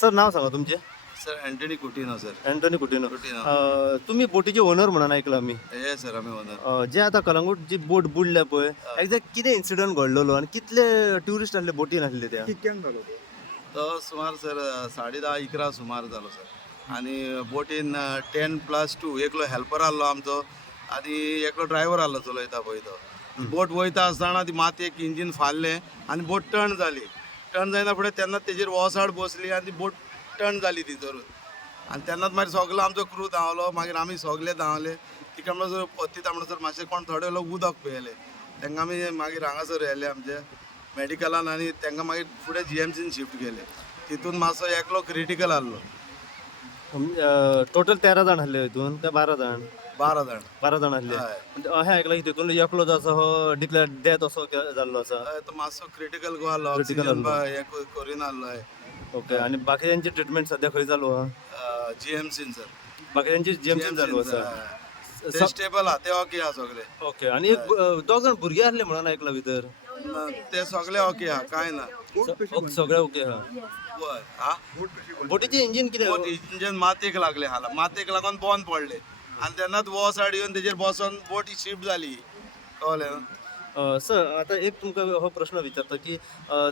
Sir नाव सांगा तुमचे. Sir Antony Coutinho sir. Antony Coutinho. Coutinho. तुम्ही बोटीचे ओनर म्हणून ऐकलं मी. हे सर आम्ही ओनर. जे आता कलंगूट जी बोट बुडल्या पळय एक्झॅक्ट कितें इन्सिडंट घडलेलो आणि कितले ट्युरिस्ट आहले बोटीन आहले त्या. कितक्यांक जालो तो? तो सुमार सर 10:30-11 सुमार जालो सर. आणि बोटीन 10+2 एकलो हेल्पर आसलो आमचो आनी एकलो ड्रायव्हर आसलो चलयता पळय तो. बोट वयता आसतना ती मातयेक इंजीन फाल्लें आनी बोट टर्न जाली. टर्न जायना फुडें तेन्ना तेजेर वोसाड बसली आनी ती बोट टर्न जाली ती धरून. आनी तेन्नाच मागीर सगलो आमचो क्रू धांवलो. मागीर आमी सगळे धांवले. तिका म्हणसर पत्तीता म्हणसर मातशें कोण थोडे लोक उदक पियेले. तांकां आमी मागीर हांगासर व्हेले आमचे मेडिकलान आनी तांकां मागीर फुडें GMCन शिफ्ट केले. तितून मातसो एकलो क्रिटिकल आहलो. टोटल 13 जाण आहले हितून काय 12 जाण. 12 जाण. 12 जाण आहले. हय. म्हणजे अशें आयकलां की तितून एकलो जो आसा हो डिक्लेअर डेथ असो जाल्लो आसा. हय, तो मातसो क्रिटिकल गो आहलो. Critical ऑक्सिजन आहलो. हे करीन आहलो. ओके. आणि बाकीच्यांची ट्रीटमेंट सध्या खंय चालू आहा. GMCन सर. बाकीच्यांची GMC चालू आसा. ते स्टेबल आहा. ते ओके आहा सगळे. ओके. आणि एक 2 जाण भुरगे आहले म्हणून ऐकलं भितर. ते सगळे ओके आहा. काय ना. सगळे ओके आहा. वय. हा. बोटीचे इंजिन कितें. बोट इंजन मातयेक लागले हाला. मातयेक लागून बंद पडले आनी तेन्नाच वोसाड येवन तेजेर बसोन बोट शिफ्ट जाली. कळ्ळें न्हू. सर आता एक तुमकां हो प्रश्न विचारता की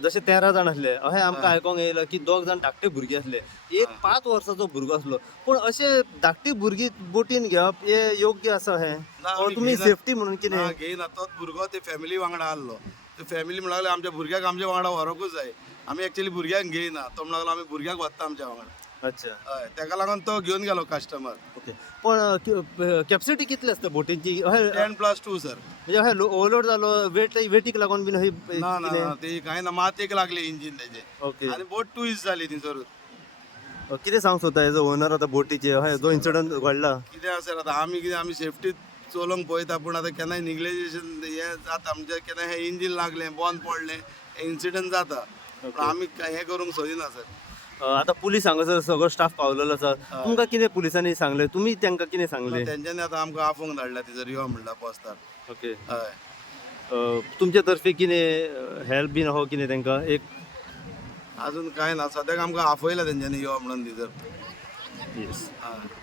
जसे 13 जाण असले अशें आमकां आयकोंक येयलां की 2 जाण धाकटे भुरगे असले. एक 5 वर्साचो भुरगो असलो. पूण अशे धाकटी भुरगीं बोटीन घेवप हे योग्य आसा हें. ना, आमी तुम्ही घेयना. सेफ्टी म्हणून कितें. ना घेयना. तोच भुरगो ते फॅमिली वांगडा आहलो. ते फॅमिली म्हणून लागले आमच्या भुरग्याक आमच्या वांगडा व्हरोंकूच जाय. आमी एक्चुअली भुरग्यांक घेयना. तो म्हणून लागलो आमी भुरग्याक व्हरता आमच्या वांगडा. अच्छा. हय. ताका लागून तो घेवन गेलो कस्टमर. ओके. पण कॅपॅसिटी कितली असता बोटींची. अशें 10+2 सर. म्हणजे अशें ओव्हरलोड जालो वेटीक लागून बीन ना ना ना, ते काय ना मातयेक लागले इंजीन तेजे. ओके. आनी बोट ट्विस्ट जाली थंयसर. कितें सांग सोदता एज ओनर आतां बोटीचे अशें जो इन्सिडंट घडला. कितें आसा सर आतां आमी कितें आमी सेफ्टी चलोवंक पळयता पूण आतां केन्नाय निग्लेजेशन हें जाता म्हणजे केन्नाय हें इंजीन लागलें बंद पडलें इन्सिडंट जाता. पूण आमी हें करूंक सोदिना सर. आता पुलीस हांगासर सगळो स्टाफ पावलेलो आसा. तुमकां कितें पुलिसांनी सांगलें तुमी तांकां कितें सांगलें. तेंच्यांनी आतां आमकां आफोंक धाडल्या थंयसर यो म्हणला पोस्तार. ओके. हय. तुमचे तर्फे कितें हेल्प बीन हो कितें तांकां एक. अजून कांय ना सद्याक आमकां आफयला तेंच्यांनी यो म्हणून थंयसर. येस. हय.